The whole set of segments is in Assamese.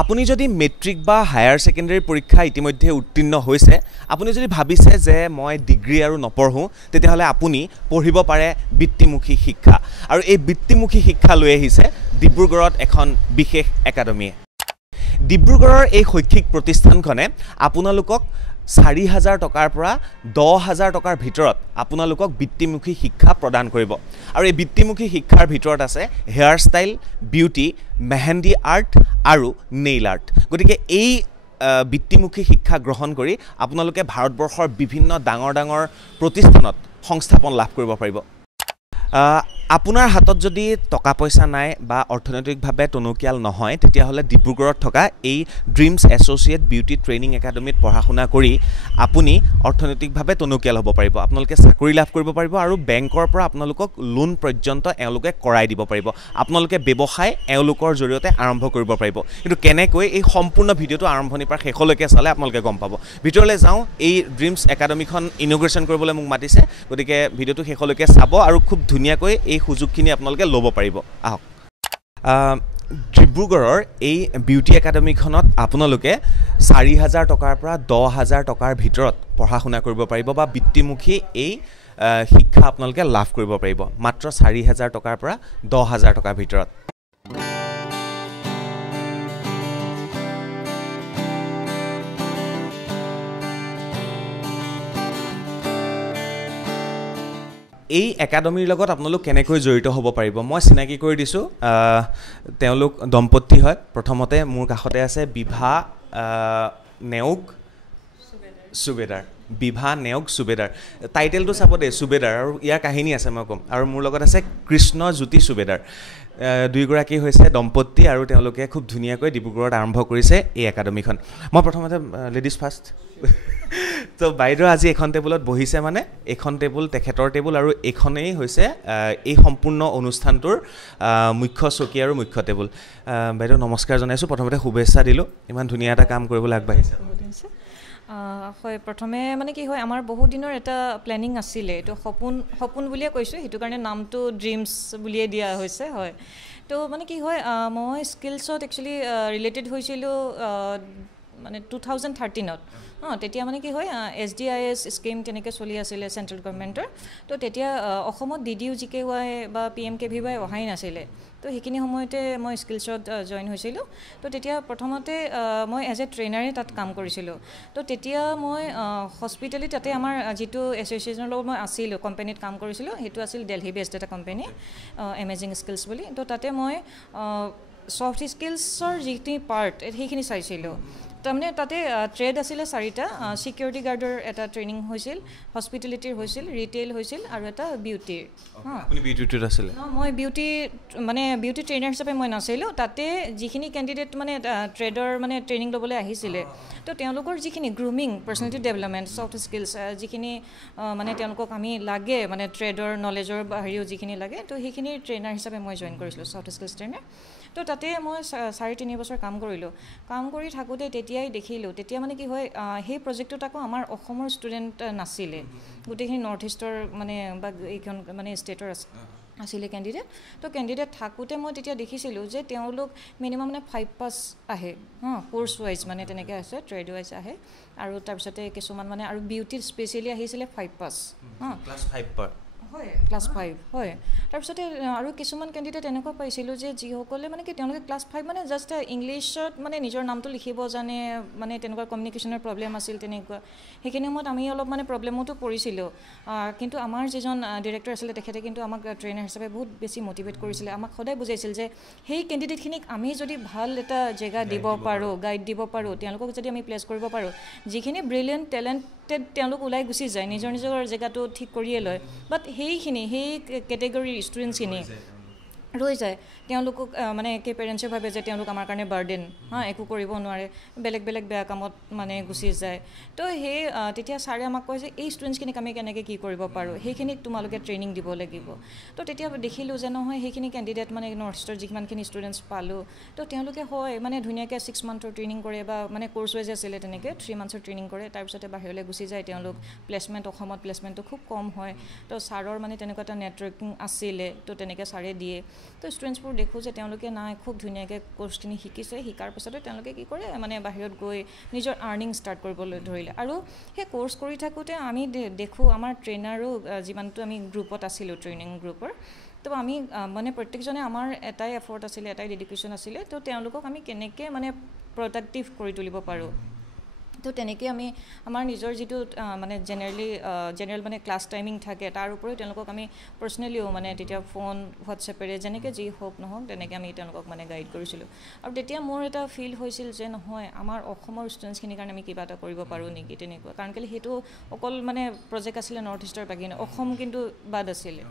আপুনি যদি মেট্ৰিক বা হায়াৰ সেকেন্ডাৰী পৰীক্ষা ইতিমধ্যে উত্তীৰ্ণ হৈছে আপুনি যদি ভাবিছে যে মই ডিগ্ৰী আৰু নপঢ়ো তেতিয়াহলে আপুনি পঢ়িব পাৰে বৃত্তিমুখী শিক্ষা আৰু এই বৃত্তিমুখী শিক্ষা লৈ আহিছে ডিব্ৰুগড়ত এখন বিশেষ একাডেমী ডিব্ৰুগড়ৰ এই শৈক্ষিক প্ৰতিষ্ঠানখনে আপোনালোকক 4000 টকাৰ পৰা 10000 টকাৰ ভিতৰত আপোনালোকক বৃত্তিমুখী শিক্ষা প্ৰদান কৰিব আৰু এই বৃত্তিমুখী শিক্ষাৰ ভিতৰত আছে hair style beauty mehndi art আৰু নেইল আৰ্ট গতিকে এই বৃত্তিমুখী শিক্ষা গ্ৰহণ কৰি আপোনালোকে ভাৰতবৰ্ষৰ বিভিন্ন ডাঙৰ ডাঙৰ প্ৰতিষ্ঠানত সংস্থাপন লাভ কৰিব পাৰিব আপোনাৰ হাতত যদি টকা পইচা নাই বা অৰ্থনৈতিকভাৱে টনকিয়াল নহয় তেতিয়াহলে ডিব্ৰুগড়ত থকা এই ড্ৰিমছ এছ'চিয়েট বিউটি ট্ৰেইনিং একাডেমীত পঢ়া-শুনা কৰি আপুনি অৰ্থনৈতিকভাৱে টনকিয়াল হ'ব পাৰিব আপোনালোকে চাকৰি লাভ কৰিব পাৰিব আৰু বেংকৰ পৰা আপোনালোকক লোন পৰ্যন্ত এওঁলোকে কৰাই দিব পাৰিব আপোনালোকে ব্যৱসায় এওঁলোকৰ জৰিয়তে আৰম্ভ কৰিব পাৰিব কিন্তু কেনেকৈ এই সম্পূৰ্ণ ভিডিঅ'টো আৰম্ভণিৰ পৰা শেষলৈকে চালে আপোনালোকে গম পাব ভিডিঅ'লৈ যাওঁ এই ড্ৰিমছ একাডেমীখন ইনগ্ৰেশ্যন কৰিবলৈ মোক মাতিছে গতিকে ভিডিঅ'টো শেষলৈকে চাব আৰু খুব ধুনীয়াকৈ এই সুযোগখিনি আপোনালোকে ল'ব পাৰিব আহক ডিব্ৰুগড়ৰ এই বিউটি একাডেমীখনত আপোনালোকে 4000 টকাৰ পৰা 10000 টকাৰ ভিতৰত পঢ়া-শুনা কৰিব পাৰিব বা বৃত্তিমুখী এই শিক্ষা আপোনালোকে লাভ কৰিব পাৰিব মাত্ৰ 4000 টকাৰ পৰা 10000 টকাৰ ভিতৰত এই একাডেমীৰ লগত আপোনালোক কেনেকৈ জড়িত হ'ব পাৰিব মই চিনাকি কৰি দিছো তেওঁলোক দম্পতি হয় প্ৰথমতে মোৰ কাষতে আছে বিভা নেওগ সুবেদাৰ বিভা নেওগ সুবেদাৰ টাইটেলটো চাব দে সুবেদাৰ আৰু ইয়াৰ কাহিনী আছে মই কম আৰু মোৰ লগত আছে কৃষ্ণ জ্যোতি সুবেদাৰ দুইগৰাকী হৈছে দম্পতি আৰু তেওঁলোকে খুব ধুনীয়াকৈ ডিব্ৰুগড়ত আৰম্ভ কৰিছে এই একাডেমীখন মই প্ৰথমতে লেডিজ ফাৰ্ষ্ট তো বাইদেউ আজি এখন টেবুলত বহিছে মানে এখন টেবুল তেখেতৰ টেবুল আৰু এখনেই হৈছে এই সম্পূৰ্ণ অনুষ্ঠানটোৰ মুখ্য চকী আৰু মুখ্য টেবুল বাইদেউ নমস্কাৰ জনাইছো প্ৰথমতে শুভেচ্ছা দিলো ইমান ধুনীয়া এটা কাম কৰিবলৈ আগবাঢ়িছে হয় প্ৰথমে মানে কি হয় আমাৰ বহুত দিনৰ এটা প্লেনিং আছিল এটো সপোন বুলিয়ে কৈছো হেতু কাৰণে নামটো ড্ৰিমছ বুলিয়ে দিয়া হৈছে হয় তো মানে কি হয় মই স্কিলছত একচুয়ালি ৰিলেটেড হৈছিল মানে 2013ত তেতিয়া মানে কি হয় SDIS স্কিম তেনেকৈ চলি আছিল সেন্ট্ৰেল গভৰ্নমেন্টৰ তো তেতিয়া অসমত DDU-GKY বা PMKVY অহাই নাছিলে তো হেকিনি সময়তে মই স্কিলছত জয়েন হৈছিল তো তেতিয়া প্ৰথমতে মই এজ এ ট্ৰেইনাৰে তাত কাম কৰিছিল তো তেতিয়া মই হস্পিটেলি তাতে আমাৰ যেটো এছ'চিয়েচনৰ লগত মই আছিল কোম্পানীত কাম কৰিছিল হেতু আছিল দিল্লী বেছড এটা কোম্পানী এমেজিং স্কিলছ বুলি তো তাতে মই সফট স্কিলছৰ যিখিনি পাৰ্ট হেখিনি চাইছিল তাৰমানে তাতে ট্ৰেড আছিল 4টা সিকিউৰিটি গাৰ্ডৰ এটা ট্ৰেইনিং হৈছিল হস্পিটেলিটিৰ হৈছিল ৰিটেইল হৈছিল আৰু এটা বিউটিৰ আপুনি বিউটিৰ আছিল মই বিউটি মানে বিউটি ট্ৰেইনাৰ হিচাপে মই নাছিলো তাতে যিখিনি ক্যান্ডিডেট মানে ট্ৰেডৰ মানে ট্ৰেইনিং লবলৈ আহিছিল তো তেওঁলোকৰ যিখিনি গ্ৰুমিং পাৰ্সোনালিটি ডেভেলপমেন্ট সফট স্কিলছ যিখিনি মানে তেওঁলোকক আমি লাগে মানে ট্ৰেডৰ নলেজৰ বাহিৰেও যিখিনি লাগে তো সেইখিনি ট্ৰেইনাৰ হিচাপে মই জয়েন কৰিছিলো সফট স্কিলছ ট্ৰেইনাৰ তো তাতে মই 3.5 বছৰ কাম কৰিলো কাম কৰি থাকোতে তেতিয়াই দেখিলো তেতিয়া মানে কি হয় সেই প্ৰজেক্টত আকৌ আমাৰ অসমৰ ষ্টুডেন্ট নাছিলে গুটেখিনি নৰ্থ ইষ্টৰ মানে বা এইখন মানে ষ্টেটৰ আসলে ক্যান্ডিডেট তো ক্যান্ডিডেট থাকোতে মই তেতিয়া দেখিছিলো যে তেওঁলোক মিনিমাম মানে 5 পাস আহে কোর্স ওয়াইজ মানে তেনেকে আছে ট্ৰেড ওয়াইজ আহে আৰু তাৰ পিছতে কিছুমান মানে আৰু বিউটি স্পেশালি আহিছিলে 5 পাস ক্লাস 5 পাৰ হয় ক্লাস 5 হয় তাৰ পিছতে আৰু কিছুমান ক্যান্ডিডেট এনেকুৱা পাইছিল যে যিসকলে মানে কি তেওঁলোকে ক্লাস 5 মানে জাস্ট ইংলিশত মানে নিজৰ নামটো লিখিব জানে মানে তেনেকুৱা কমিউনিকেশনৰ প্ৰবলেম আছিল তেনেকুৱা হেকিনে মত আমি অলপ মানে প্ৰবলেমটো পৰিছিল কিন্তু আমাৰ যেজন ডাইৰেক্টৰ আছিল তেখেতে কিন্তু আমাক ট্ৰেইনাৰ হিচাপে বহুত বেছি মোটিভেট কৰিছিল আমাক সদায় বুজাইছিল যে হেই ক্যান্ডিডেটখিনিক আমি যদি ভাল এটা জায়গা দিব পাৰো গাইড দিব পাৰো তেওঁলোকক যদি আমি প্লেস কৰিব পাৰো যিখিনি ব্ৰিলিয়ান্ট টেলেন্টেড তেওঁলোক উলাই গুছি যায় নিজৰ জায়গাটো ঠিক কৰিয়ে লয় বাট হেইখিনি হেই ক্যাটেগৰি ষ্টুডেন্টছখিনি ৰৈ যায় তেওঁলোকক মানে কে পেৰেন্টছে ভাবে যে তেওঁলোক আমাৰ কাৰণে বাৰ্ডেন একো কৰিব নোৱাৰে বেলেগ বেলেগ বেয়া কামত মানে গুছি যায় তো হেই তেতিয়া সাৰে আমাক কয় যে এই ষ্টুডেন্টছখিনি আমি কেনেকৈ কি কৰিব পাৰো হেইখিনিক তোমালোকে ট্ৰেইনিং দিব লাগিব তো তেতিয়া দেখিলো যে নহয় হেইখিনি ক্যান্ডিডেট মানে নৰ্থ ইষ্টৰ যিমানখিনি ষ্টুডেন্টছ পালো তো তেওঁলোকে হয় মানে ধুনীয়াকৈ 6 মান্থৰ ট্ৰেইনিং কৰে বা মানে কোৰ্স ওয়াইজ আছিল তেনেকৈ 3 মান্থৰ ট্ৰেইনিং কৰে তাৰ পিছতে বাহিৰলৈ গুছি যায় তেওঁলোক প্লেসমেন্ট অসমত প্লেসমেন্টটো খুব কম হয় তো সাৰৰ মানে তেনেকুৱা এটা নেটৱৰ্কিং আছিল তো তেনেকৈ সাৰে দিয়ে তো ষ্টুডেণ্টছবোৰ দেখোঁ যে তেওঁলোকে নাই খুব ধুনীয়াকৈ কোৰ্চখিনি শিকিছে, শিকাৰ পিছতে তেওঁলোকে কি কৰে মানে বাহিৰত গৈ নিজৰ আৰ্নিং ষ্টাৰ্ট কৰিবলৈ ধৰিলে। আৰু সেই কোৰ্চ কৰি থাকোঁতে আমি দেখোঁ আমাৰ ট্ৰেইনাৰো যিমানটো আমি গ্ৰুপত আছিলোঁ ট্ৰেইনিং গ্ৰুপৰ, তো আমি মানে প্ৰত্যেকজনে আমাৰ এটাই এফৰ্ট আছিলে, এটাই ডেডিকেশ্যন আছিলে, তো তেওঁলোকক আমি কেনেকৈ মানে প্ৰডাক্টিভ কৰি তুলিব পাৰোঁ। তো তেনেকৈ আমি আমাৰ নিজৰ যিটো মানে জেনেৰেল মানে ক্লাছ টাইমিং থাকে তাৰ উপৰিও তেওঁলোকক আমি পাৰ্চনেলিও মানে তেতিয়া ফোন হোৱাটছএপেৰে যেনেকৈ যি হওক নহওক তেনেকৈ আমি তেওঁলোকক মানে গাইড কৰিছিলোঁ। আৰু তেতিয়া মোৰ এটা ফিল হৈছিল যে নহয় আমাৰ অসমৰ ষ্টুডেণ্টছখিনিৰ কাৰণে আমি কিবা এটা কৰিব পাৰোঁ নেকি তেনেকুৱা, কাৰণ কেলৈ সেইটো অকল মানে প্ৰজেক্ট আছিলে নৰ্থ ইষ্টৰ বাকী অসম কিন্তু বাদ আছিলে।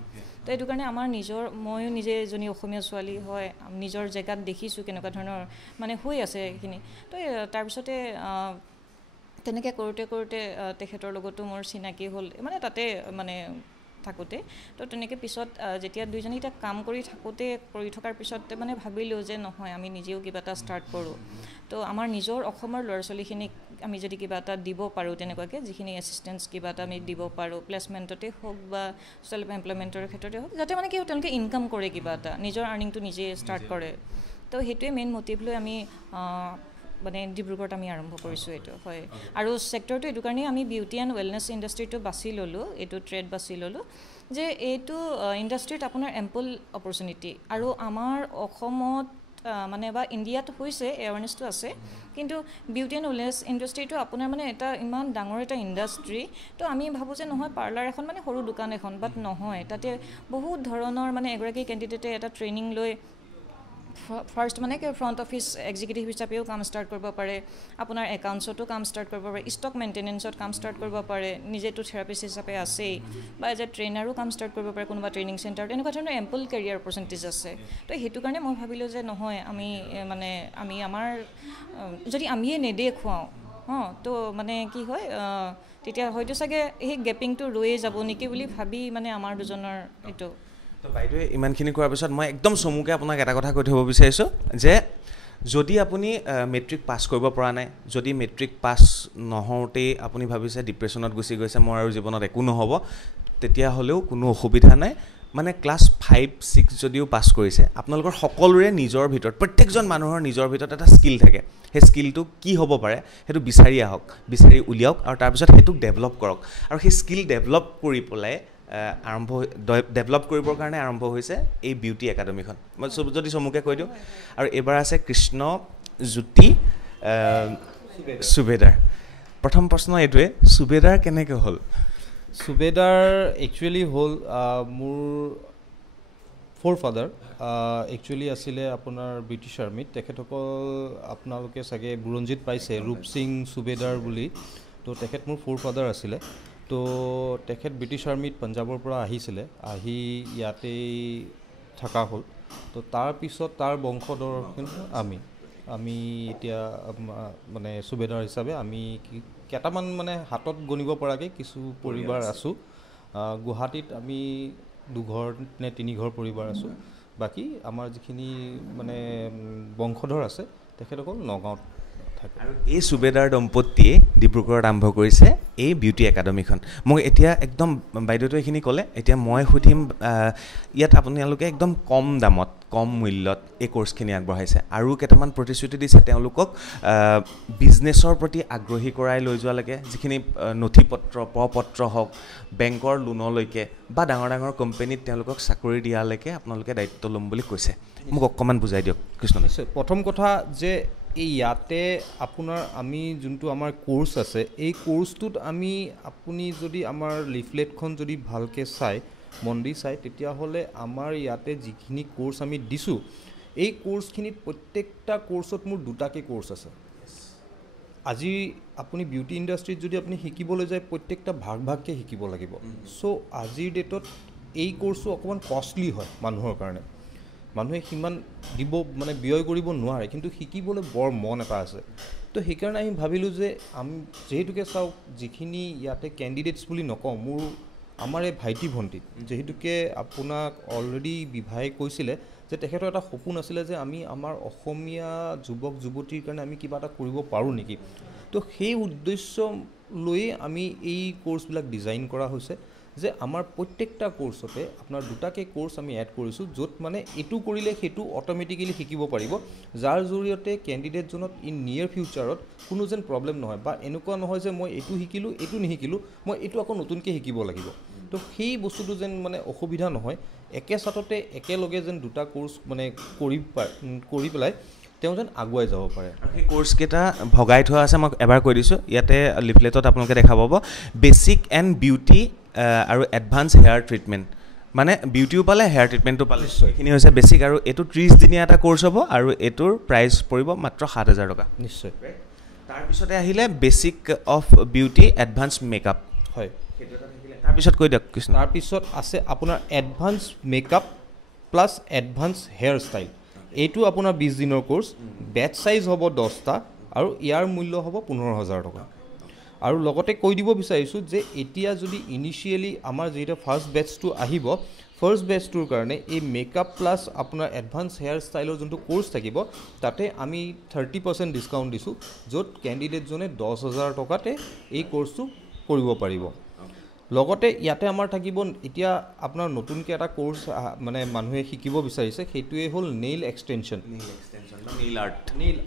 তো এইটো কাৰণে আমাৰ ময়ো নিজে এজনী অসমীয়া ছোৱালী হয়, নিজৰ জেগাত দেখিছোঁ কেনেকুৱা ধৰণৰ মানে হৈ আছে এইখিনি। তো তাৰপিছতে তেনেকৈ কৰোঁতে তেখেতৰ লগতো মোৰ চিনাকি হ'ল মানে তাতে মানে থাকোঁতে। তো তেনেকৈ পিছত যেতিয়া দুইজনে এতিয়া কাম কৰি থকাৰ পিছত মানে ভাবিলোঁ যে নহয় আমি নিজেও কিবা এটা ষ্টাৰ্ট কৰোঁ। তো আমাৰ নিজৰ অসমৰ ল'ৰা ছোৱালীখিনিক আমি যদি কিবা এটা দিব পাৰোঁ তেনেকুৱাকৈ যিখিনি এছিষ্টেঞ্চ কিবা এটা আমি দিব পাৰোঁ প্লেচমেণ্টতে হওক বা চেল্ফ এমপ্লয়মেণ্টৰ ক্ষেত্ৰতে হওক, যাতে মানে কি হয় তেওঁলোকে ইনকাম কৰে কিবা এটা, নিজৰ আৰ্নিংটো নিজে ষ্টাৰ্ট কৰে। তো সেইটোৱে মেইন মটিভ লৈ আমি মানে ডিব্ৰুগড়ত আমি আৰম্ভ কৰিছোঁ এইটো। হয়, আৰু ছেক্টৰটো এইটো কাৰণেই আমি বিউটি এণ্ড ৱেলনেছ ইণ্ডাষ্ট্ৰিটো বাছি ল'লোঁ, এইটো ট্ৰেড বাছি ল'লোঁ যে এইটো ইণ্ডাষ্ট্ৰিত আপোনাৰ এম্পল অপৰচুনিটি। আৰু আমাৰ অসমত মানে বা ইণ্ডিয়াত হৈছে এৱাৰনেছটো আছে, কিন্তু বিউটি এণ্ড ৱেলনেছ ইণ্ডাষ্ট্ৰিটো আপোনাৰ মানে এটা ইমান ডাঙৰ এটা ইণ্ডাষ্ট্ৰি। তো আমি ভাবোঁ যে নহয় পাৰ্লাৰ এখন মানে সৰু দোকান এখন, বাট নহয়, তাতে বহুত ধৰণৰ মানে এগৰাকী কেণ্ডিডেটে এটা ট্ৰেইনিং লৈ ফাৰ্ষ্ট মানে কি ফ্ৰণ্ট অফিচ এক্সিকিউটিভ হিচাপেও কাম ষ্টাৰ্ট কৰিব পাৰে, আপোনাৰ একাউণ্টছতো কাম ষ্টাৰ্ট কৰিব পাৰে, ষ্টক মেইনটেনেঞ্চত কাম ষ্টাৰ্ট কৰিব পাৰে, নিজেতো থেৰাপিষ্ট হিচাপে আছেই, বা এজ এ ট্ৰেইনাৰো কাম ষ্টাৰ্ট কৰিব পাৰে কোনোবা ট্ৰেইনিং চেণ্টাৰত। এনেকুৱা ধৰণৰ এম্পল কেৰিয়াৰ অপৰচুনিটিজ আছে। তো সেইটো কাৰণে মই ভাবিলোঁ যে নহয় আমি আমাৰ যদি আমিয়ে নেদেখুৱাওঁ তো মানে কি হয় তেতিয়া হয়তো চাগে সেই গেপিংটো ৰৈয়ে যাব নেকি বুলি ভাবি মানে আমাৰ দুজনৰ এইটো। তো বাইদেৱে ইমানখিনি কৰাৰ পিছত মই একদম চমুকৈ আপোনাক এটা কথা কৈ থ'ব বিচাৰিছোঁ যে যদি আপুনি মেট্ৰিক পাছ কৰিব পৰা নাই, যদি মেট্ৰিক পাছ নহওঁতেই আপুনি ভাবিছে ডিপ্ৰেশ্যনত গুচি গৈছে, মোৰ আৰু জীৱনত একো নহ'ব, তেতিয়াহ'লেও কোনো অসুবিধা নাই। মানে ক্লাছ 5-6 যদিও পাছ কৰিছে, আপোনালোকৰ সকলোৰে নিজৰ ভিতৰত প্ৰত্যেকজন মানুহৰ নিজৰ ভিতৰত এটা স্কিল থাকে। সেই স্কিলটো কি হ'ব পাৰে সেইটো বিচাৰি উলিয়াওক আৰু তাৰপিছত সেইটোক ডেভেলপ কৰক। আৰু সেই স্কিল ডেভেলপ কৰি পেলাই ডেভেলপ কৰিবৰ কাৰণে আৰম্ভ হৈছে এই বিউটি একাডেমীখন। মই যদি চমুকৈ কৈ দিওঁ, আৰু এইবাৰ আছে কৃষ্ণজ্যোতি সুবেদাৰ। প্ৰথম প্ৰশ্ন এইটোৱে, সুবেদাৰ কেনেকৈ হ'ল? সুবেদাৰ একচুৱেলি হ'ল মোৰ ফ'ৰফাদাৰ একচুৱেলি আছিলে আপোনাৰ ব্ৰিটিছ আৰ্মিত। তেখেতসকল আপোনালোকে চাগে বুৰঞ্জীত পাইছে ৰূপ সিং সুবেদাৰ বুলি। তো তেখেত মোৰ ফ'ৰফাদাৰ আছিলে। তো তেখেত ব্ৰিটিছ আৰ্মিত পাঞ্জাৱৰ পৰা আহিছিলে, আহি ইয়াতেই থকা হ'ল। তো তাৰপিছত তাৰ বংশধৰ আমি এতিয়া মানে সুবেদাৰ হিচাপে আমি কেইটামান মানে হাতত গণিব পৰাকৈ কিছু পৰিবাৰ আছোঁ। গুৱাহাটীত আমি 2 ঘৰ নে 3 ঘৰ পৰিবাৰ আছোঁ। বাকী আমাৰ যিখিনি মানে বংশধৰ আছে তেখেতসকল নগাঁৱত থাকে। আৰু এই সুবেদাৰ দম্পতীয়ে ডিব্ৰুগড়ত আৰম্ভ কৰিছে এই বিউটি একাডেমীখন। মোক এতিয়া একদম বাইদেউটো এইখিনি ক'লে, এতিয়া মই সুধিম ইয়াত আপোনালোকে একদম কম দামত কম মূল্যত এই কোৰ্চখিনি আগবঢ়াইছে আৰু কেইটামান প্ৰতিশ্ৰুতি দিছে তেওঁলোকক বিজনেছৰ প্ৰতি আগ্ৰহী কৰাই লৈ যোৱালৈকে, যিখিনি নথি পত্ৰ প্ৰপত্ৰ হওক বেংকৰ লোনলৈকে বা ডাঙৰ ডাঙৰ কোম্পানীত তেওঁলোকক চাকৰি দিয়ালৈকে আপোনালোকে দায়িত্ব ল'ম বুলি কৈছে। মোক অকণমান বুজাই দিয়ক কৃষ্ণ। নিশ্চয়। প্ৰথম কথা যে এই ইয়াতে আপোনাৰ আমি যোনটো আমাৰ কোৰ্চ আছে, এই কোৰ্চটোত আপুনি যদি আমাৰ লিফলেটখন যদি ভালকৈ মন দি চায় তেতিয়াহ'লে আমাৰ ইয়াতে যিখিনি কোৰ্চ আমি দিছোঁ, এই কোৰ্চখিনিত প্ৰত্যেকটা কোৰ্চত মোৰ 2টাকৈ কোৰ্চ আছে। আজি আপুনি বিউটি ইণ্ডাষ্ট্ৰীত যদি আপুনি শিকিবলৈ যায় প্ৰত্যেকটা ভাগকৈ শিকিব লাগিব। চ' আজিৰ ডেটত এই কোৰ্চটো অকণমান কষ্টলি হয় মানুহৰ কাৰণে, মানুহে সিমান মানে ব্যয় কৰিব নোৱাৰে, কিন্তু শিকিবলৈ বৰ মন এটা আছে। তো সেইকাৰণে আমি ভাবিলোঁ যে যিহেতুকে চাওক যিখিনি ইয়াতে কেণ্ডিডেটছ বুলি নকওঁ, আমাৰ এই ভাইটি ভণ্টি যিহেতুকে আপোনাক অলৰেডি বিভায়ে কৈছিলে যে তেখেতৰ এটা সপোন আছিলে যে আমাৰ অসমীয়া যুৱক যুৱতীৰ কাৰণে আমি কিবা এটা কৰিব পাৰোঁ নেকি। তো সেই উদ্দেশ্য লৈয়ে আমি এই কোৰ্চবিলাক ডিজাইন কৰা হৈছে যে আমাৰ প্ৰত্যেকটা কোৰ্ছতে আপোনাৰ দুটাকৈ কোৰ্ছ আমি এড কৰিছোঁ য'ত মানে এইটো কৰিলে সেইটো অট'মেটিকেলি শিকিব পাৰিব যাৰ জৰিয়তে কেণ্ডিডেটজনত ইন নিয়েৰ ফিউচাৰত কোনো যেন প্ৰব্লেম নহয় বা এনেকুৱা নহয় যে মই এইটো শিকিলোঁ এইটো নিশিকিলোঁ মই এইটো আকৌ নতুনকৈ শিকিব লাগিব তো সেই বস্তুটো যেন মানে অসুবিধা নহয় একে ছাটতে একেলগে যেন দুটা কোৰ্ছ মানে কৰি পেলাই তেওঁ যেন আগুৱাই যাব পাৰে সেই কোৰ্ছকেইটা ভগাই থোৱা আছে মই এবাৰ কৈ দিছোঁ ইয়াতে লিফলেটত আপোনালোকে দেখা পাব বেচিক এণ্ড বিউটি আৰু এডভান্স হেয়াৰ ট্ৰিটমেণ্ট মানে বিউটিও পালে হেয়াৰ ট্ৰিটমেণ্টটো পালে এইখিনি হৈছে বেচিক আৰু এইটো 30 দিনীয়া এটা কোৰ্ছ হ'ব আৰু এইটোৰ প্ৰাইচ পৰিব মাত্ৰ 7,000 টকা নিশ্চয় তাৰপিছতে আহিলে basic of beauty advance makeup হয় তাৰপিছত কৈ দিয়ক কৃষ্ণ তাৰপিছত আছে আপোনাৰ advance makeup plus advance hair style এইটো আপোনাৰ 20 দিনৰ কোৰ্ছ বেচ চাইজ হ'ব 10টা আৰু ইয়াৰ মূল্য হ'ব 15,000 টকা আৰু লগতে কৈ দিব বিচাৰিছোঁ যে এতিয়া যদি ইনিচিয়েলি আমাৰ যিটো ফাৰ্ষ্ট বেচটো আহিব ফাৰ্ষ্ট বেচটোৰ কাৰণে এই মেকআপ প্লাছ আপোনাৰ এডভান্স হেয়াৰ ষ্টাইলৰ যোনটো কোৰ্ছ থাকিব তাতে আমি 30% ডিছকাউণ্ট দিছোঁ য'ত কেণ্ডিডেটজনে 10,000 টকাতে এই কোৰ্ছটো কৰিব পাৰিব লগতে ইয়াতে আমাৰ থাকিব এতিয়া আপোনাৰ নতুনকৈ এটা কোৰ্ছ মানে মানুহে শিকিব বিচাৰিছে সেইটোৱে হ'ল নেইল এক্সটেনশ্যন নেইল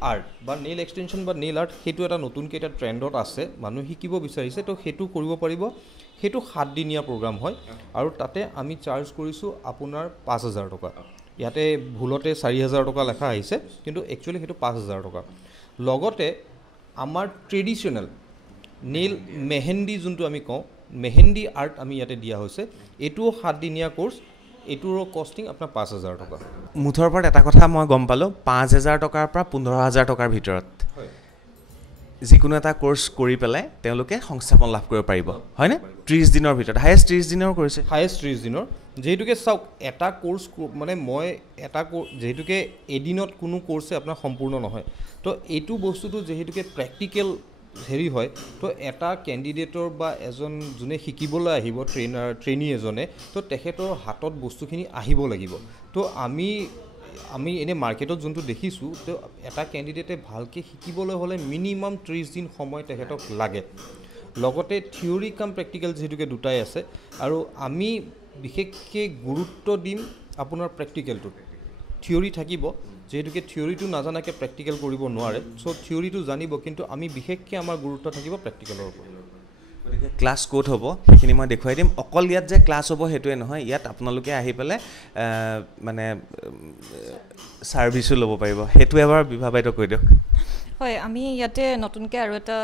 আৰ্ট সেইটো এটা নতুনকৈ এটা ট্ৰেণ্ডত আছে মানুহে শিকিব বিচাৰিছে তো সেইটো কৰিব পাৰিব সেইটো 7 দিনীয়া প্ৰগ্ৰাম হয় আৰু তাতে আমি চাৰ্জ কৰিছোঁ আপোনাৰ 5,000 টকা ইয়াতে ভুলতে 4,000 টকা লেখা আহিছে কিন্তু একচুৱেলি সেইটো 5,000 টকা লগতে আমাৰ ট্ৰেডিশ্যনেল নেইল মেহেন্দি যোনটো আমি কওঁ মেহেন্দি আৰ্ট আমি ইয়াতে দিয়া হৈছে এইটোও 7 দিনীয়া কোৰ্ছ এইটোৰো কষ্টিং আপোনাৰ 5,000 টকা মুঠৰ ওপৰত এটা কথা মই গম পালোঁ 5,000 টকাৰ পৰা 15,000 টকাৰ ভিতৰত যিকোনো এটা কোৰ্ছ কৰি পেলাই তেওঁলোকে সংস্থাপন লাভ কৰিব পাৰিব হয়নে 30 দিনৰ ভিতৰত হায়েষ্ট 30 দিনৰ কৰিছে হায়েষ্ট 30 দিনৰ যেহেতুকে চাওক এটা কোৰ্ছ মানে মই এটা যেহেতুকে এদিনত কোনো কোৰ্ছে আপোনাৰ সম্পূৰ্ণ নহয় তো এইটো বস্তুটো যেহেতুকে প্ৰেক্টিকেল হেৰি হয় তো এটা কেণ্ডিডেটৰ বা এজন যোনে শিকিবলৈ আহিব ট্ৰেইনি এজনে তো তেখেতৰ হাতত বস্তুখিনি আহিব লাগিব তো আমি এনে মাৰ্কেটত যোনটো দেখিছোঁ তো এটা কেণ্ডিডেটে ভালকৈ শিকিবলৈ হ'লে মিনিমাম 30 দিন সময় তেখেতক লাগে লগতে থিয়ৰী কাম প্ৰেক্টিকেল যিহেতুকে দুটাই আছে আৰু আমি বিশেষকৈ গুৰুত্ব দিম আপোনাৰ প্ৰেক্টিকেলটোত থিয়ৰী থাকিব যেহেতুকে থিয়ৰীটো নাজানাকৈ প্ৰেক্টিকেল কৰিব নোৱাৰে চ' থিয়ৰীটো জানিব কিন্তু আমি বিশেষকৈ আমাৰ গুৰুত্ব থাকিব প্ৰেক্টিকেলৰ ওপৰত গতিকে ক্লাছ ক'ত হ'ব সেইখিনি মই দেখুৱাই দিম অকল ইয়াত যে ক্লাছ হ'ব সেইটোৱে নহয় ইয়াত আপোনালোকে আহি পেলাই মানে ছাৰ্ভিচো ল'ব পাৰিব সেইটো এবাৰ বিভা বাইদেউ কৈ দিয়ক হয় আমি ইয়াতে নতুনকৈ আৰু এটা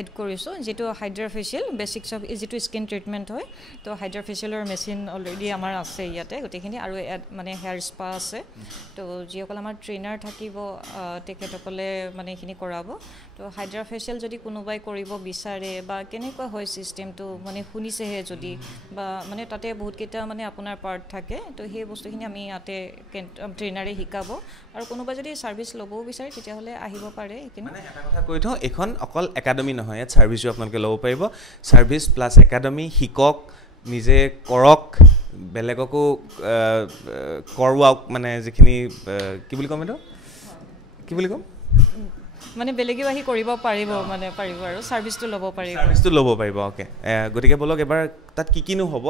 এড কৰিছোঁ যিটো হাইড্ৰা ফেচিয়েল বেচিক্স অফ যিটো স্কিন ট্ৰিটমেণ্ট হয় তো হাইড্ৰা ফেচিয়েলৰ মেচিন অলৰেডি আমাৰ আছে ইয়াতে গোটেইখিনি আৰু মানে হেয়াৰ স্পা আছে তো যিসকল আমাৰ ট্ৰেইনাৰ থাকিব তেখেতসকলে মানে এইখিনি কৰাব তো হাইড্ৰা ফেচিয়েল যদি কোনোবাই কৰিব বিচাৰে বা কেনেকুৱা হয় ছিষ্টেমটো মানে শুনিছেহে যদি বা মানে তাতে বহুতকেইটা মানে আপোনাৰ পাৰ্ট থাকে তো সেই বস্তুখিনি আমি ইয়াতে ট্ৰেইনাৰে শিকাব আৰু কোনোবাই যদি ছাৰ্ভিচ ল'বও বিচাৰে তেতিয়াহ'লে আহিব পাৰে মানে এটা কথা কৈ থওঁ এইখন অকল একাডেমি নহয় ইয়াত ছাৰ্ভিচো আপোনালোকে ল'ব পাৰিব ছাৰ্ভিচ প্লাছ একাডেমি শিকক নিজে কৰক বেলেগকো কৰোৱাওক মানে যিখিনি কি বুলি ক'ম এইটো কি বুলি ক'ম মানে বেলেগেও আহি কৰিব পাৰিব মানে পাৰিব আৰু ছাৰ্ভিচটো ল'ব পাৰিব অ'কে গতিকে বলক এবাৰ তাত কিনো হ'ব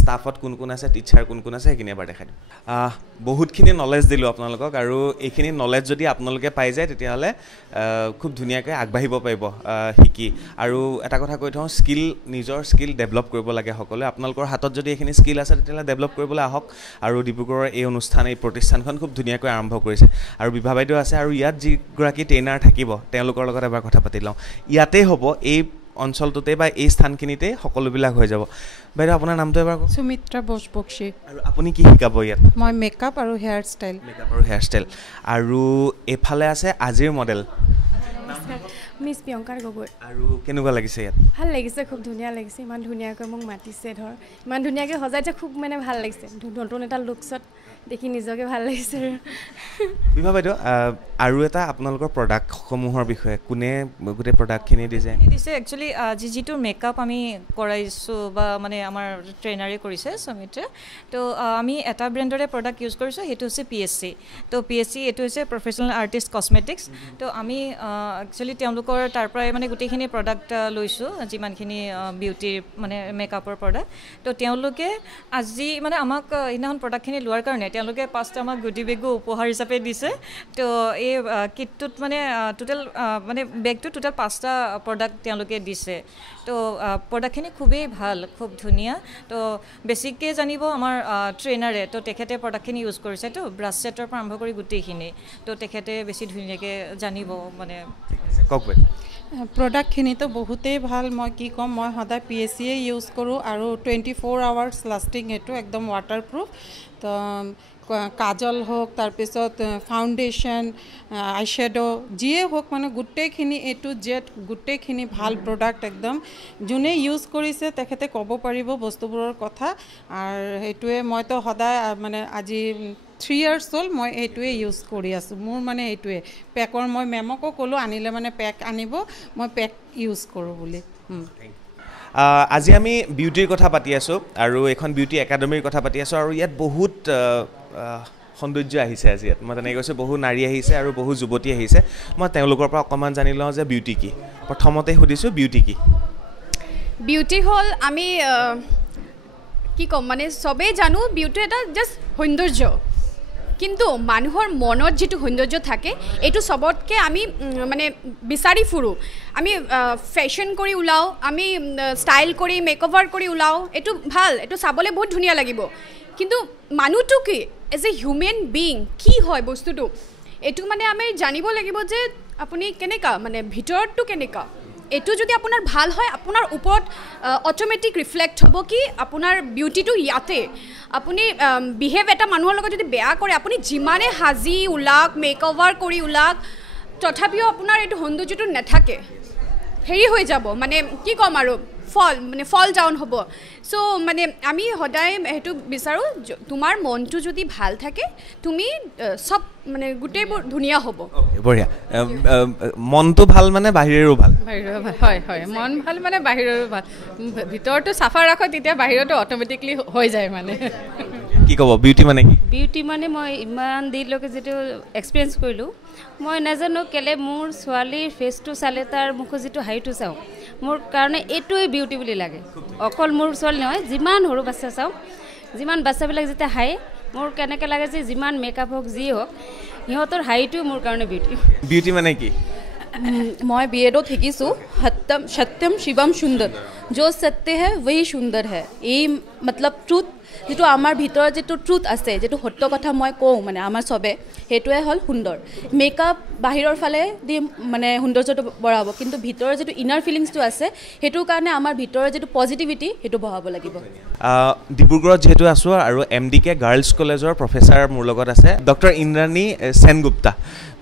ষ্টাফত কোন কোন আছে টিচাৰ কোন কোন আছে সেইখিনি এবাৰ দেখাই দিম বহুতখিনি নলেজ দিলোঁ আপোনালোকক আৰু এইখিনি নলেজ যদি আপোনালোকে পাই যায় তেতিয়াহ'লে খুব ধুনীয়াকৈ আগবাঢ়িব পাৰিব শিকি আৰু এটা কথা কৈ থওঁ নিজৰ স্কিল ডেভেলপ কৰিব লাগে সকলোৱে আপোনালোকৰ হাতত যদি এইখিনি স্কিল আছে তেতিয়াহ'লে ডেভেলপ কৰিবলৈ আহক আৰু ডিব্ৰুগড়ৰ এই অনুষ্ঠান এই প্ৰতিষ্ঠানখন খুব ধুনীয়াকৈ আৰম্ভ কৰিছে আৰু বিভা বাইদেউ আছে আৰু ইয়াত যিগৰাকী ট্ৰেইনাৰ থাকিব তেওঁলোকৰ লগত এবাৰ কথা পাতি লওঁ ইয়াতেই হ'ব এই অঞ্চলটোতে বা এই স্থানখিনিতে সকলোবিলাক হৈ যাব বাইদেউ আপোনাৰ নামটো এবাৰ কওক সুমিত্ৰা বক্সি আৰু আপুনি কি শিকাব ইয়াত মই মেকআপ আৰু হেয়াৰ ষ্টাইল আৰু এইফালে আছে আজিৰ মডেল মিছ প্ৰিয়ংকাৰ গগৈ আৰু কেনেকুৱা লাগিছে ইয়াত ভাল লাগিছে খুব ধুনীয়া লাগিছে ইমান ধুনীয়াকৈ মোক মাতিছে ইমান ধুনীয়াকৈ সজাইছে খুব মানে ভাল লাগিছে নতুন এটা লুকছত দেখি নিজকে ভাল লাগিছে বিভা বাইদেউ আৰু এটা আপোনালোকৰ প্ৰডাক্টসমূহৰ বিষয়ে কোনে গোটেই প্ৰডাক্টখিনি ডিজাইন দিছে একচুৱেলি যিটো মেকআপ আমি কৰাইছোঁ বা মানে আমাৰ ট্ৰেইনাৰে কৰিছে সমিতে তো আমি এটা ব্ৰেণ্ডৰে প্ৰডাক্ট ইউজ কৰিছোঁ সেইটো হৈছে PSC তো PSC এইটো হৈছে প্ৰফেচনেল আৰ্টিষ্ট কছমেটিক্স তো আমি একচুৱেলি তেওঁলোকৰ তাৰ পৰাই মানে গোটেইখিনি প্ৰডাক্ট লৈছোঁ যিমানখিনি বিউটিৰ মানে মেকআপৰ প্ৰডাক্ট তো তেওঁলোকে আজি মানে আমাক সেইদিনাখন প্ৰডাক্টখিনি লোৱাৰ কাৰণে তেওঁলোকে 5টা আমাক গুডি বেগো উপহাৰ হিচাপে দিছে তো এই কিটটোত মানে টোটেল মানে বেগটো টোটেল 5টা প্ৰডাক্ট তেওঁলোকে দিছে তো প্ৰডাক্টখিনি খুবেই ভাল খুব ধুনীয়া তো বেছিকৈ জানিব আমাৰ ট্ৰেইনাৰে তো তেখেতে প্ৰডাক্টখিনি ইউজ কৰিছে তো ব্ৰাছ ছেটৰ পৰা আৰম্ভ কৰি গোটেইখিনি তো তেখেতে বেছি ধুনীয়াকৈ জানিব মানে কওক বাইদেউ প্ৰডাক্টখিনিতো বহুতেই ভাল মই কি ক'ম মই সদায় PSCয়ে ইউজ কৰোঁ আৰু 24 আৱাৰ্ছ লাষ্টিং এইটো একদম ৱাটাৰপ্ৰুফ তো কাজল হোক তাৰপিছত ফাউণ্ডেশ্যন আইশ্বেডো যিয়ে হোক মানে গোটেইখিনি A to Z গোটেইখিনি ভাল প্ৰডাক্ট একদম যোনে ইউজ কৰিছে তেখেতে ক'ব পাৰিব বস্তুবোৰৰ কথা আৰু সেইটোৱে মইতো সদায় মানে আজি 3 years হ'ল মই এইটোৱে ইউজ কৰি আছোঁ মোৰ মানে এইটোৱে পেকৰ মই মেমকো ক'লোঁ আনিলে মানে পেক আনিব মই পেক ইউজ কৰোঁ বুলি আজি আমি বিউটিৰ কথা পাতি আছোঁ আৰু এখন বিউটি একাডেমীৰ কথা পাতি আছোঁ আৰু ইয়াত বহুত সৌন্দৰ্য আহিছে আজি ইয়াত মই তেনেকৈ কৈছোঁ বহু নাৰী আহিছে আৰু বহু যুৱতী আহিছে মই তেওঁলোকৰ পৰা অকণমান জানি লওঁ যে বিউটি কি প্ৰথমতে সুধিছোঁ বিউটি কি বিউটি হ'ল আমি কি ক'ম মানে চবেই জানো বিউটি এটা জাষ্ট সৌন্দৰ্য কিন্তু মানুহৰ মনত যেটো সৌন্দৰ্য থাকে এটো সবতকে আমি মানে বিচাৰি ফুৰো আমি ফ্যাশন কৰি উলাও আমি ষ্টাইল কৰি মেকওভাৰ কৰি উলাও এটো ভাল এটো চাবলে বহুত ধুনিয়া লাগিব কিন্তু মানুহটো কি এজ এ হিউম্যান বিং কি হয় বস্তুটো এটো মানে আমি জানিব লাগিব যে আপুনি কেনেকা মানে ভিতৰটো কেনেকা এটো যদি আপোনাৰ ভাল হয় আপোনাৰ ওপৰত অটোমেটিক ৰিফ্লেক্ট হ'ব কি আপোনাৰ বিউটিটো ইয়াতে আপুনি বিহেভ এটা মানুহৰ লগত যদি বেয়া কৰে আপুনি যিমানে হাজি উলাক মেকওভাৰ কৰি উলাক তথাপিও আপোনাৰ এটো সৌন্দৰ্যটো নাথাকে হেৰি হৈ যাব মানে কি কম আৰু ফল ডাউন হ'ব সো মানে আমি সদায় হেতু বিচাৰো তোমাৰ মনটো যদি ভাল থাকে তুমি সব মানে গুটেবোৰ ধুনিয়া হ'ব বঢ়িয়া মনটো ভাল মানে বাহিৰেও ভাল হয় হয় মন ভাল মানে বাহিৰেও ভাল ভিতৰটো সাফা ৰাখো তেতিয়া বাহিৰটো অটোমেটিকলি হৈ যায় মানে কি ক'ব বিউটি মানে কি বিউটি মানে মই ইমান দিনলৈকে যেটো এক্সপেৰিয়েন্স কৰিলো মই নাজানো কেলে মোৰ ছোৱালীৰ ফেচটো চালে তাৰ মুখৰ যেটো হাইটো চাওঁ মোৰ কাৰণে এটোই বিউটি বুলি লাগে অকল মোৰ ছোৱালী নহয় যিমান সৰু বাচ্চা চাওঁ যিমান বাচ্চাবিলাক যেতিয়া হাই মোৰ কেনেকৈ লাগে যে যিমান মেকআপ হোক যি হোক সিহঁতৰ হাইটো মোৰ কাৰণে বিউটি বিউটি মানে কি मैं बीएडो শিকিছো सत्यम शिवम सुंदर जो सत्य है वही सुंदर है ये मतलब ट्रुथ যেটো আমাৰ ভিতৰত যেটো ট্ৰুথ আছে যেটো সত্য কথা মই কওঁ মানে আমাৰ সবে হেতুৱে হল সুন্দৰ মেকআপ বাহিৰৰ ফালে দি মানে সৌন্দৰ্যটো বঢ়াব কিন্তু ভিতৰৰ যেটো ইনাৰ ফিলিংছটো আছে হেতুৰ কাৰণে আমাৰ ভিতৰৰ যেটো পজিটিভিটি হেতু বঢ়াব লাগিব ডিব্ৰুগড়ত যেহেতু আছো আৰু MDK গাৰ্লছ কলেজৰ প্ৰফেসৰ মোৰ লগত আছে ডক্টৰ ইন্দ্ৰাণী সেনগুপ্তা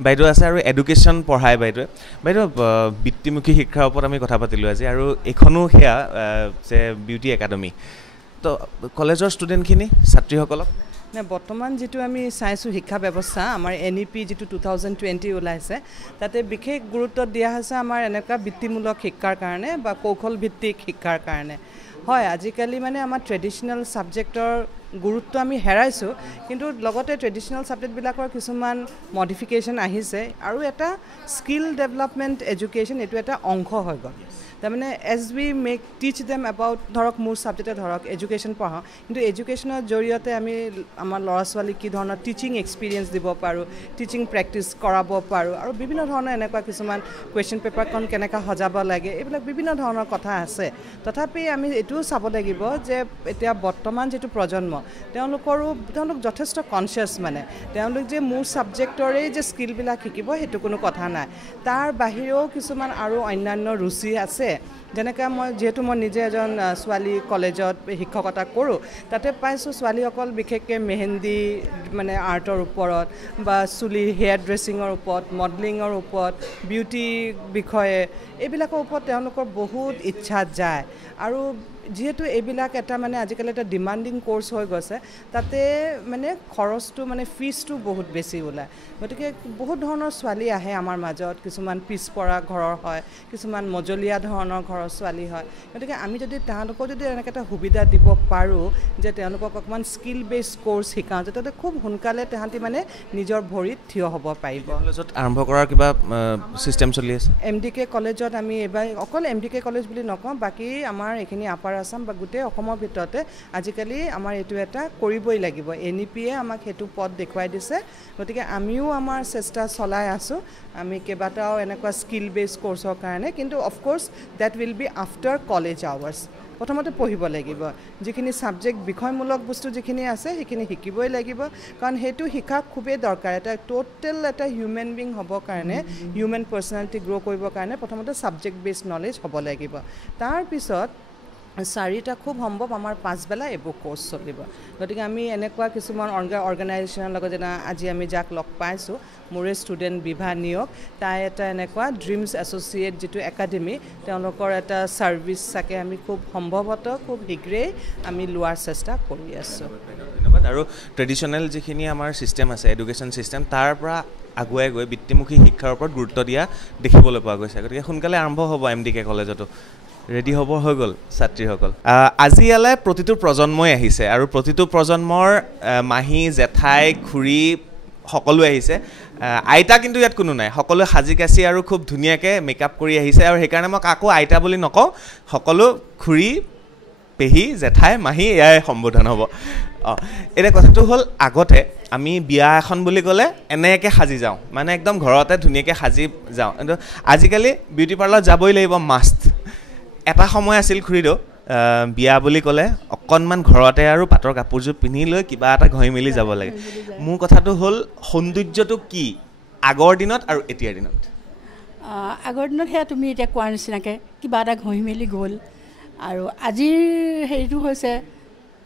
বাইদেউ আছে আৰু এডুকেশ্যন পঢ়ায় বাইদেউ বৃত্তিমুখী শিক্ষাৰ ওপৰত আমি কথা পাতিলো আজি আৰু এখনো হেয়া যে বিউটি একাডেমী তো কলেজৰ ষ্টুডেণ্টখিনি ছাত্ৰীসকলক না বৰ্তমান যেটো আমি চাইছো শিক্ষা ব্যৱস্থা আমাৰ NEP যেটো 2020 ওলাইছে তাতে বিশেষ গুৰুত্ব দিয়া হৈছে আমাৰ এনেকা বৃত্তিমূলক শিক্ষাৰ কাৰণে বা কৌশল ভিত্তিক শিক্ষাৰ কাৰণে হয় আজিকালি মানে আমাৰ ট্ৰেডিশনাল সাবজেক্টৰ গুৰুত্ব আমি হেৰাইছো কিন্তু লগতে ট্ৰেডিশনাল সাবজেক্টবিলাকৰ কিছুমান মডিফিকেশন আহিছে আৰু এটা স্কিল ডেভেলপমেন্ট এডুকেশ্যন এটো এটা অংশ হৈ গ'ল তাৰমানে এজ উই মেক টিচ দেম এবাউট ধৰক মোৰ সাবজেক্টে ধৰক এডুকেশ্যন পঢ়া কিন্তু এডুকেশ্যনৰ জৰিয়তে আমি আমাৰ ল'ৰা ছোৱালী কি ধৰণৰ টিচিং এক্সপিৰিয়েন্স দিব পাৰো টিচিং প্ৰেক্টিছ কৰাব পাৰো আৰু বিভিন্ন ধৰণৰ এনেকুৱা কিছুমান কোৱেশ্চন পেপাৰখন কেনেকা সজাব লাগে এইবিলাক বিভিন্ন ধৰণৰ কথা আছে তথাপি আমি এটো চাব লাগিব যে এতিয়া বৰ্তমান যেটো প্ৰজন্ম তেওঁলোক যথেষ্ট কনসিয়াস মানে তেওঁলোক যে মোৰ সাবজেক্টৰে যে স্কিলবিলাক শিকিব হেতু কোনো কথা নাই তাৰ বাহিৰেও কিছুমান আৰু অন্যান্য ৰুচি আছে যেনেকা মই যেহেতু মই নিজে এজন ছোৱালী কলেজত শিক্ষকতা কৰোঁ তাতে পাইছোঁ ছোৱালীসকল বিশেষকৈ মেহেন্দি মানে আৰ্টৰ ওপৰত বা চুলি হেয়াৰ ড্ৰেছিঙৰ ওপৰত মডেলিঙৰ ওপৰত বিউটি বিষয়ে এইবিলাকৰ ওপৰত তেওঁলোকৰ বহুত ইচ্ছা যায় আৰু যিহেতু এইবিলাক এটা মানে আজিকালি এটা ডিমাণ্ডিং কোৰ্চ হৈ গৈছে তাতে মানে খৰচটো মানে ফিজটো বহুত বেছি ওলায় গতিকে বহুত ধৰণৰ ছোৱালী আহে আমাৰ মাজত কিছুমান পিছপৰা ঘৰৰ হয় কিছুমান মজলীয়া ধৰণৰ ঘৰৰ ছোৱালী হয় গতিকে আমি যদি তেওঁলোকক যদি এনেকৈ এটা সুবিধা দিব পাৰোঁ যে তেওঁলোকক অকণমান স্কিল বেছ কোৰ্চ শিকাওঁ তেতিয়া খুব সোনকালে তাহাঁতি মানে নিজৰ ভৰিত থিয় হ'ব পাৰিব কলেজত আৰম্ভ কৰাৰ কিবা ছিষ্টেম চলি আছে MDK কলেজত আমি এইবাৰ অকল MDK কলেজ বুলি নকওঁ বাকী আমাৰ এইখিনি আপাৰ আছাম বা গোটেই অসমৰ ভিতৰতে আজিকালি আমাৰ এইটো এটা কৰিবই লাগিব NEPয়ে আমাক সেইটো পথ দেখুৱাই দিছে গতিকে আমিও আমাৰ চেষ্টা চলাই আছোঁ আমি কেইবাটাও এনেকুৱা স্কিল বেছ কোৰ্চৰ কাৰণে কিন্তু of course that will be after college hours প্ৰথমতে পঢ়িব লাগিব যিখিনি ছাবজেক্ট বিষয়মূলক বস্তু যিখিনি আছে সেইখিনি শিকিবই লাগিব কাৰণ সেইটো শিকা খুবেই দৰকাৰ এটা টোটেল এটা হিউমেন বিং হ'বৰ কাৰণে হিউমেন পাৰ্চনেলিটি গ্ৰ' কৰিবৰ কাৰণে প্ৰথমতে ছাবজেক্ট বেছ নলেজ হ'ব লাগিব তাৰপিছত 4টা খুব সম্ভৱ আমাৰ 5 বেলা এইবোৰ কোৰ্চ চলিব গতিকে আমি এনেকুৱা কিছুমান অৰ্গেনাইজেশ্যনৰ লগত যেনে আজি আমি যাক লগ পাইছোঁ মোৰে ষ্টুডেণ্ট বিভা নিয়োগ তাই এটা এনেকুৱা ড্ৰিমছ এছ'চিয়েট যিটো একাডেমি তেওঁলোকৰ এটা ছাৰ্ভিচ চাগে আমি খুব সম্ভৱতঃ খুব শীঘ্ৰেই আমি লোৱাৰ চেষ্টা কৰি আছোঁ ধন্যবাদ আৰু ট্ৰেডিশ্যনেল যিখিনি আমাৰ ছিষ্টেম আছে এডুকেশ্যন ছিষ্টেম তাৰ পৰা আগুৱাই গৈ বৃত্তিমুখী শিক্ষাৰ ওপৰত গুৰুত্ব দিয়া দেখিবলৈ পোৱা গৈছে গতিকে সোনকালে আৰম্ভ হ'ব MDK কলেজতো ৰেডি হ'ব হৈ গ'ল ছাত্ৰীসকল আজি ইয়ালৈ প্ৰতিটো প্ৰজন্মই আহিছে আৰু প্ৰতিটো প্ৰজন্মৰ মাহী জেঠাই খুৰী সকলো আহিছে আইতা কিন্তু ইয়াত কোনো নাই সকলোৱে সাজি কাচি আৰু খুব ধুনীয়াকৈ মেকআপ কৰি আহিছে আৰু সেইকাৰণে মই কাকো আইতা বুলি নকওঁ সকলো খুৰী পেহী জেঠাই মাহী এয়াই সম্বোধন হ'ব এতিয়া কথাটো হ'ল আগতে আমি বিয়া এখন বুলি ক'লে এনেকৈ সাজি যাওঁ মানে একদম ঘৰতে ধুনীয়াকৈ সাজি যাওঁ কিন্তু আজিকালি বিউটি পাৰ্লাৰত যাবই লাগিব মাষ্ট এটা সময় আছিল খুৰীদো বিয়া বুলি ক'লে অকণমান ঘৰতে আৰু পাটৰ কাপোৰযোৰ পিন্ধি লৈ কিবা এটা ঘঁহি মেলি যাব লাগে মোৰ কথাটো হ'ল সৌন্দৰ্যটো কি আগৰ দিনত আৰু এতিয়াৰ দিনত আগৰ দিনত সেয়া তুমি এতিয়া কোৱাৰ নিচিনাকৈ কিবা এটা ঘঁহি মেলি গ'ল আৰু আজিৰ হেৰিটো হৈছে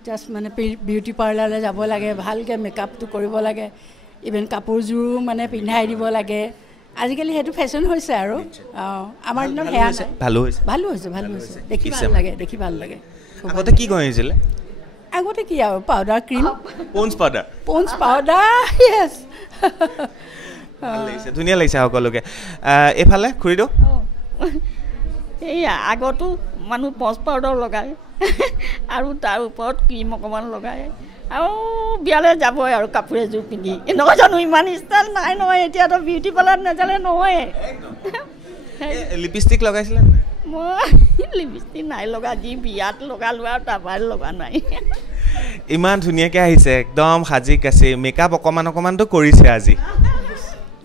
জাষ্ট মানে বিউটি পাৰ্লাৰলৈ যাব লাগে ভালকৈ মেকআপটো কৰিব লাগে ইভেন কাপোৰযোৰো মানে পিন্ধাই দিব লাগে আজিকালি সেইটো ফেশ্বন হৈছে আৰু আমাৰ দিনত সেয়া ভালো হৈছে দেখি ভাল লাগে আগতে কি ঘঁহিছিলে আগতে কি আৰু পাউডাৰ ক্ৰীম পঞ্চ পাউডাৰ য়েছ ধুনীয়া লাগিছে সকলোকে এইফালে খুৰীদো এই আগতো মানুহ পঞ্চ পাউডাৰ লগায় আৰু তাৰ ওপৰত ক্ৰীম অকণমান লগায় আৰু বিয়ালৈ যাবই আৰু কাপোৰ এযোৰ পিন্ধি এনেকুৱা জানো ইমান ষ্টাইল নাই নহয় এতিয়াতো বিউটি পাৰ্লাৰত নাযালে নহয় লিপষ্টিক লগাইছিলে মই লিপষ্টিক নাই লগা যি বিয়াত লগালোঁ আৰু তাৰপৰা লগা নাই ইমান ধুনীয়াকৈ আহিছে একদম সাজি কাচি মেকআপ অকণমানতো কৰিছে আজি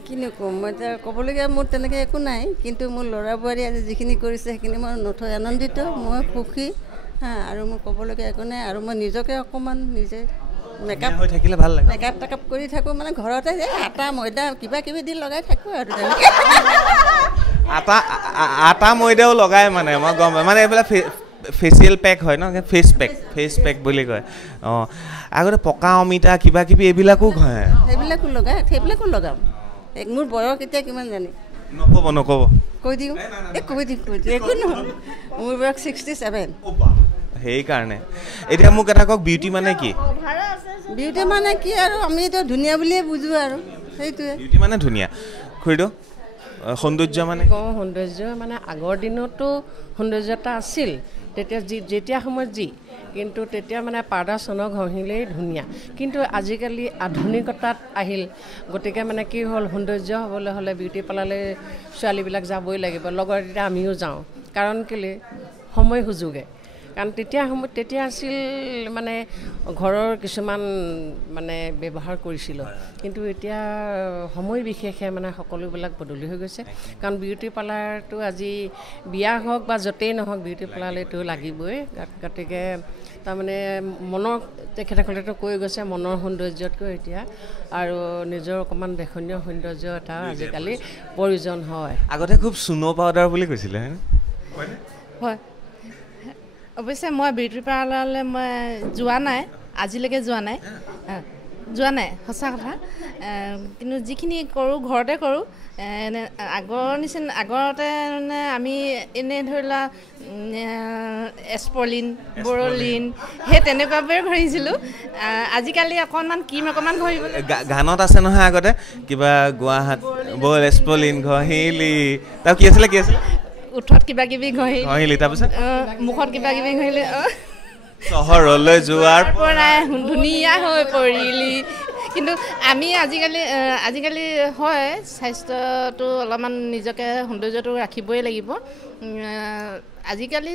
কিনো ক'ম মই এতিয়া ক'বলগীয়া মোৰ তেনেকৈ একো নাই কিন্তু মোৰ ল'ৰা বোৱাৰী আজি যিখিনি কৰিছে সেইখিনি মই নথৈ আনন্দিত মই সুখী আৰু মই ক'বলগীয়া একো নাই আৰু মই নিজকে অকণমান নিজে মেকআপ হৈ থাকিলে ভাল লাগে মেকআপ টেকআপ কৰি থাকোঁ মানে ঘৰতে যে আটা ময়দা কিবা কিবি দি লগাই থাকোঁ আৰু তেনেকৈ আটা ময়দাও লগাই মানে মই গম মানে এইবিলাক ফেচিয়েল পেক হয় ন ফেচ পেক বুলি কয় আগতে পকা অমিতা কিবা কিবি এইবিলাকো ঘঁহে সেইবিলাকো লগাওঁ মোৰ বয়স এতিয়া কিমান জানে নক'ব কৈ দিওঁ একো নহয় মোৰ বয়স 67 সেইকাৰণে এতিয়া মোক এটা কওক বিউটি মানে কি আৰু আমিতো ধুনীয়া বুলিয়ে বুজো আৰু সেইটোৱে বিউটি মানে ধুনীয়া খুৰীদো সৌন্দৰ্য মানে সৌন্দৰ্য মানে আগৰ দিনতো সৌন্দৰ্যতা আছিল তেতিয়া যেতিয়া সময়ত কিন্তু তেতিয়া মানে পাউডাৰ চনক ঘঁহিলেই ধুনীয়া কিন্তু আজিকালি আধুনিকতাত আহিল গতিকে মানে কি হ'ল সৌন্দৰ্য হ'বলৈ হ'লে বিউটি পাৰ্লাৰলৈ ছোৱালীবিলাক যাবই লাগিব লগৰ তেতিয়া আমিও যাওঁ কাৰণ কেলৈ সময় সুযোগে কাৰণ তেতিয়া আছিল মানে ঘৰৰ কিছুমান মানে ব্যৱহাৰ কৰিছিলোঁ কিন্তু এতিয়া সময় বিশেষে মানে সকলোবিলাক বদলি হৈ গৈছে কাৰণ বিউটি পাৰ্লাৰটো আজি বিয়া হওক বা য'তেই নহওক বিউটি পাৰ্লাৰলৈতো লাগিবই গতিকে তাৰমানে মনৰ তেখেতসকলেতো কৈ গৈছে মনৰ সৌন্দৰ্যতকৈ এতিয়া আৰু নিজৰ অকণমান দেখনীয় সৌন্দৰ্য এটা আজিকালি প্ৰয়োজন হয় আগতে খুব চুনো পাউডাৰ বুলি কৈছিলে হয় অৱশ্যে মই বিউটি পাৰ্লাৰলৈ মই যোৱা নাই আজিলৈকে যোৱা নাই যোৱা নাই সঁচা কথা কিন্তু যিখিনি কৰোঁ ঘৰতে কৰোঁ আগৰ নিচিনা আগতে মানে আমি এনেই ধৰি লোৱা এস্পলিন বৰলিন সেই তেনেকুৱাবোৰে ঘঁহিছিলোঁ আজিকালি অকণমান ক্ৰীম অকণমান ঘঁহিবলৈ গানত আছে নহয় আগতে কিবা গুৱাহাটী বল এস্পলিন ঘঁহিলি তাৰ কি আছিলে ওঠত কিবা কিবি ঘঁহিলি তাৰপিছত মুখত কিবা কিবি ঘঁহিলি চহৰলৈ যোৱাৰ পৰাই ধুনীয়া হৈ পৰিলি কিন্তু আমি আজিকালি হয় স্বাস্থ্যটো অলপমান নিজকে সৌন্দৰ্যটো ৰাখিবই লাগিব আজিকালি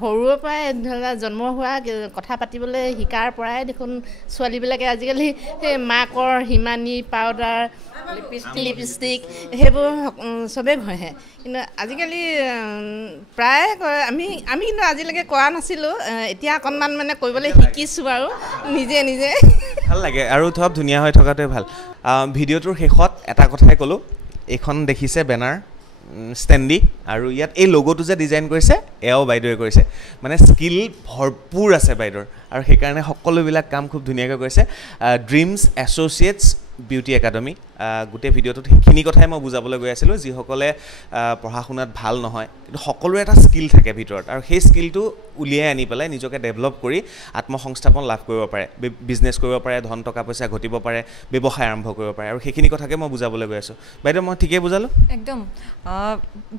সৰুৰে পৰাই ধৰা জন্ম হোৱা কথা পাতিবলৈ শিকাৰ পৰাই দেখোন ছোৱালীবিলাকে আজিকালি সেই মাকৰ হিমানী পাউডাৰ লিপষ্টিক সেইবোৰ চবেই ঘঁহে কিন্তু আজিকালি প্ৰায় আমি কিন্তু আজিলৈকে কৰা নাছিলোঁ এতিয়া অকণমান মানে কৰিবলৈ শিকিছোঁ আৰু নিজে ভাল লাগে আৰু থপ ধুনীয়া হৈ থকাটোৱে ভাল ভিডিঅ'টোৰ শেষত এটা কথাই ক'লোঁ এইখন দেখিছে বেনাৰ ষ্টেণ্ডি আৰু ইয়াত এই লগোটো যে ডিজাইন কৰিছে এয়াও বাইদেৱে কৰিছে মানে স্কিল ভৰপূৰ আছে বাইদেউৰ আৰু সেইকাৰণে সকলোবিলাক কাম খুব ধুনীয়াকৈ কৰিছে ড্ৰিমছ এছ'চিয়েটছ বিউটি একাডেমি গোটেই ভিডিঅ'টোত সেইখিনি কথাই মই বুজাবলৈ গৈ আছিলোঁ যিসকলে পঢ়া শুনাত ভাল নহয় কিন্তু সকলোৰে এটা স্কিল থাকে ভিতৰত আৰু সেই স্কিলটো উলিয়াই আনি পেলাই নিজকে ডেভেলপ কৰি আত্মসংস্থাপন লাভ কৰিব পাৰে বিজনেছ কৰিব পাৰে ধন টকা পইচা ঘটিব পাৰে ব্যৱসায় আৰম্ভ কৰিব পাৰে আৰু সেইখিনি কথাকে মই বুজাবলৈ গৈ আছোঁ বাইদেউ মই ঠিকেই বুজালোঁ একদম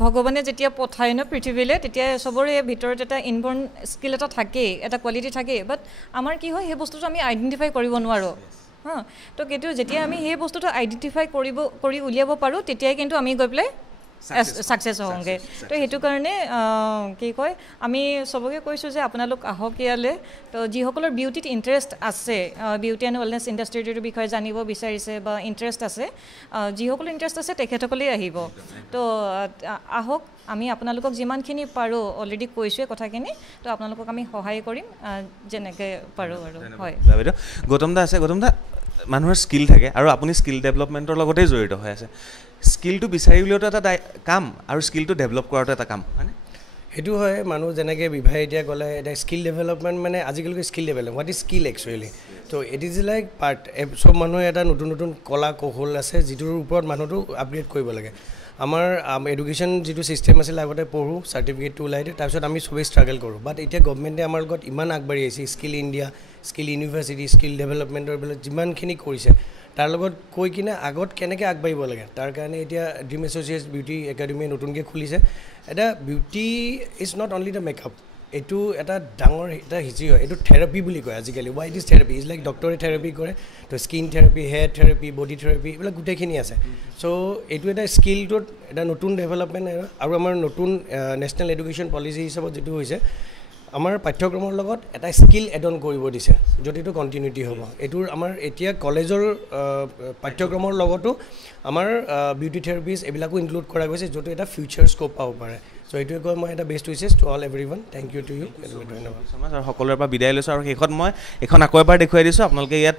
ভগৱানে যেতিয়া পঠায় ন পৃথিৱীলৈ তেতিয়া চবৰে ভিতৰত এটা ইনবৰ্ণ স্কিল এটা থাকেই এটা কোৱালিটি থাকেই বাট আমাৰ কি হয় সেই বস্তুটো আমি আইডেণ্টিফাই কৰিব নোৱাৰোঁ তো কিন্তু যেতিয়া আমি সেই বস্তুটো আইডেণ্টিফাই কৰি উলিয়াব পাৰোঁ তেতিয়াই কিন্তু আমি গৈ পেলাই ছাকচেছ হওঁগৈ তো সেইটো কাৰণে কি কয় আমি চবকে কৈছোঁ যে আপোনালোক আহক ইয়ালৈ তো যিসকলৰ বিউটিত ইণ্টাৰেষ্ট আছে বিউটি এণ্ড ৱেলনেছ ইণ্ডাষ্ট্ৰিটোৰ বিষয়ে জানিব বিচাৰিছে বা ইণ্টাৰেষ্ট আছে যিসকলৰ ইণ্টাৰেষ্ট আছে তেখেতসকলেই আহিব তো আহক আমি আপোনালোকক যিমানখিনি পাৰোঁ অলৰেডি কৈছোঁৱে কথাখিনি তো আপোনালোকক আমি সহায় কৰিম যেনেকৈ পাৰোঁ আৰু হয় বাইদেউ গৌতম দা আছে গৌতম দা মানুহৰ স্কিল থাকে আৰু আপুনি স্কিল ডেভেলপমেণ্টৰ লগতেই জড়িত হৈ আছে স্কিলটো বিচাৰি উলিওৱাটো এটা কাম আৰু স্কিলটো ডেভেলপ কৰাটো এটা কাম হয়নে সেইটো হয় মানুহ যেনেকৈ বিভাই এতিয়া ক'লে এটা স্কিল ডেভেলপমেণ্ট মানে আজিকালি skill development what is skill actually তো ইট ইজ লাইক পাৰ্ট চব মানুহে এটা নতুন কলা কৌশল আছে যিটোৰ ওপৰত মানুহটো আপগ্ৰেড কৰিব লাগে আমাৰ এডুকেশ্যন যিটো ছিষ্টেম আছিলে আগতে পঢ়োঁ চাৰ্টিফিকেটটো ওলাই দিয়ে তাৰপিছত আমি চবেই ষ্ট্ৰাগল কৰোঁ বাট এতিয়া গভমেণ্টে আমাৰ লগত ইমান আগবাঢ়ি আহিছে skill India skill university skill ডেভেলপমেণ্টৰ এইবিলাক যিমানখিনি কৰিছে তাৰ লগত কৈ কিনে আগত কেনেকৈ আগবাঢ়িব লাগে তাৰ কাৰণে এতিয়া ড্ৰিম এছ'চিয়েটছ বিউটি একাডেমীয়ে নতুনকৈ খুলিছে এটা beauty is not only the makeup এইটো এটা ডাঙৰ এটা হিষ্ট্ৰী হয় এইটো থেৰাপি বুলি কয় আজিকালি Y it is therapy is like ডক্টৰে থেৰাপি কৰে তো skin therapy hair therapy body therapy এইবিলাক গোটেইখিনি আছে চ' এইটো এটা স্কিলটোত এটা নতুন ডেভেলপমেণ্ট আৰু আমাৰ নতুন নেশ্যনেল এডুকেশ্যন পলিচি হিচাপত যিটো হৈছে আমাৰ পাঠ্যক্ৰমৰ লগত এটা স্কিল এড অন কৰিব দিছে য'ত এইটো কণ্টিনিউটি হ'ব এইটোৰ আমাৰ এতিয়া কলেজৰ পাঠ্যক্ৰমৰ লগতো আমাৰ বিউটি থেৰাপিজ এইবিলাকো ইনক্লুড কৰা গৈছে য'ত এটা ফিউচাৰ স্ক'প পাব পাৰে চ' এইটোৱে কয় মই এটা best wishes to all everyone thank you to you ধন্যবাদ আৰু সকলোৰে পৰা বিদায় লৈছোঁ আৰু শেষত মই এখন আকৌ এবাৰ দেখুৱাই দিছোঁ আপোনালোকে ইয়াত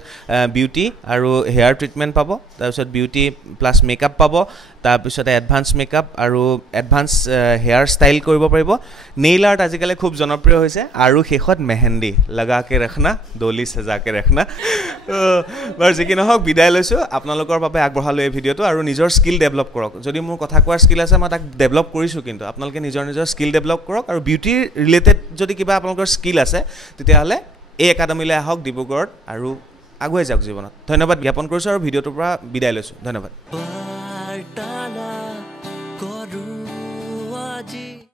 বিউটি আৰু হেয়াৰ ট্ৰিটমেণ্ট পাব তাৰপিছত বিউটি প্লাছ মেকআপ পাব তাৰপিছতে এডভান্স মেকআপ আৰু এডভান্স হেয়াৰ ষ্টাইল কৰিব পাৰিব নেইল আৰ্ট আজিকালি খুব জনপ্ৰিয় হৈছে আৰু শেষত মেহেন্দি লগাকে ৰাখনা দলি সজাকে ৰাখনা বাৰু যি কি নহওক বিদায় লৈছোঁ আপোনালোকৰ বাবে আগবঢ়ালোঁ এই ভিডিঅ'টো আৰু নিজৰ স্কিল ডেভেলপ কৰক যদি মোৰ কথা কোৱাৰ স্কিল আছে মই তাক ডেভেলপ কৰিছোঁ কিন্তু আপোনালোকে নিজৰ স্কিল ডেভেলপ কৰক আৰু বিউটিৰ ৰিলেটেড যদি কিবা আপোনালোকৰ স্কিল আছে তেতিয়াহ'লে এই একাডেমীলৈ আহক ডিব্ৰুগড়ত আৰু আগুৱাই যাওক জীৱনত ধন্যবাদ জ্ঞাপন কৰিছোঁ আৰু ভিডিঅ'টোৰ পৰা বিদায় লৈছোঁ ধন্যবাদ